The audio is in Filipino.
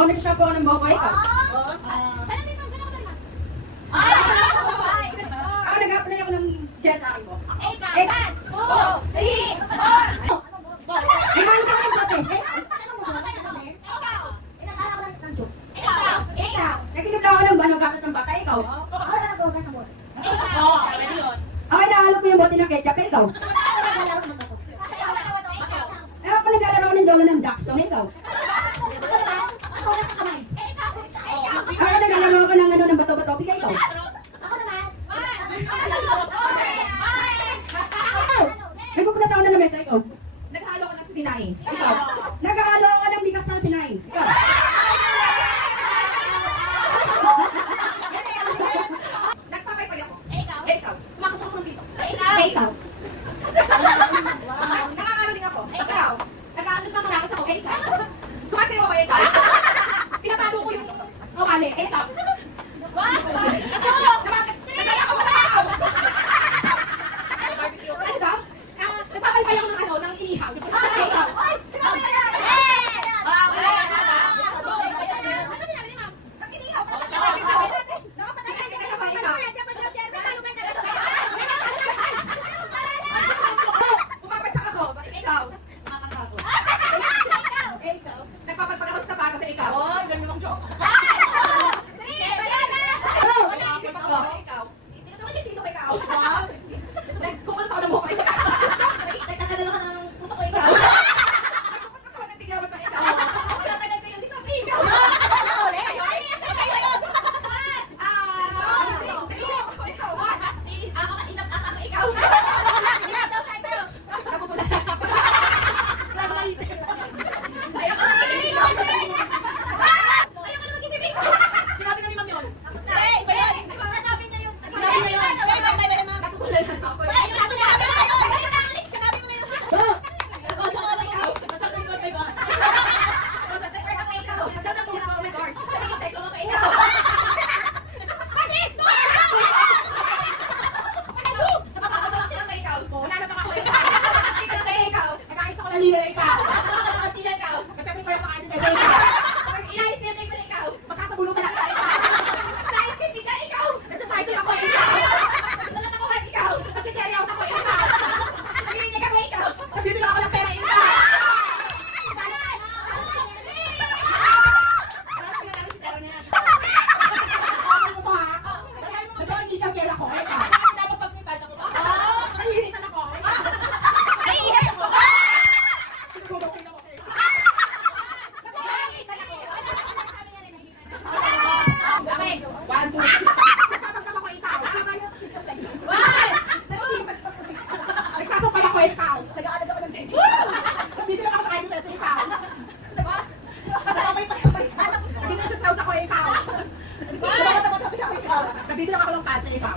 Oo, nag-shop ako ng boboy ko. Ako nag-apply ako ng Jess akin ko. Iman ka ng bote. Nagtitipla ako ng gatas ng bata, ikaw. Okay, nahalo ko yung bote ng ketchup, ikaw. Ako naglalaro ako ng dolo ng Daxton, ikaw. Ako naglalaro ako ng ano ng bato-bato, ikaw. Nagpupunas ako ng lamesa, ikaw. Naghalo ko ng sinaing. Ikaw. Naghahalo ako ng bigas ng sinain. Ikaw. Nagpapaypay ako. Ikaw. Ikaw. Nakakarating ako. Ikaw. Sumasayaw ako. Ikaw. Pinapalo ko yung kawali. Ikaw. Nagdala ako sa tao. Ikaw? Nagpapalpay ako ng ano, ng inihaw. Ikaw. Nag-inihaw ka sa Pumapadyak ako. Ikaw. Nagpapagpag ako sa sapatos sa ikaw. Ganun yung joke. Nag-iisip ako. Ikaw. Nagkukul ako ng mukha. Nagkukul ako ng tigawat na ikaw. Nag-iisip ako. Ikaw. Nagugulat ako. Sinabi na ni Ma'am yun. Nagugulat ako. Masasabulong ka lang tayo. Nagsacycle ako eh. Nagkikarry out ako eh. Nagbibila ako ng pera eh. Nagkikipera ako eh. Nahihinitan ako. Nagbubukin ako eh. Okay. 1, 2, 3. Nagpapagkam ako ikaw. Nagsasapay ako ikaw. Nag-aalag ako ng thank you. Bibili ako ng kain sa ikaw. Bibili sa Strauss ako ikaw. Bibili ako ng pasa ikaw.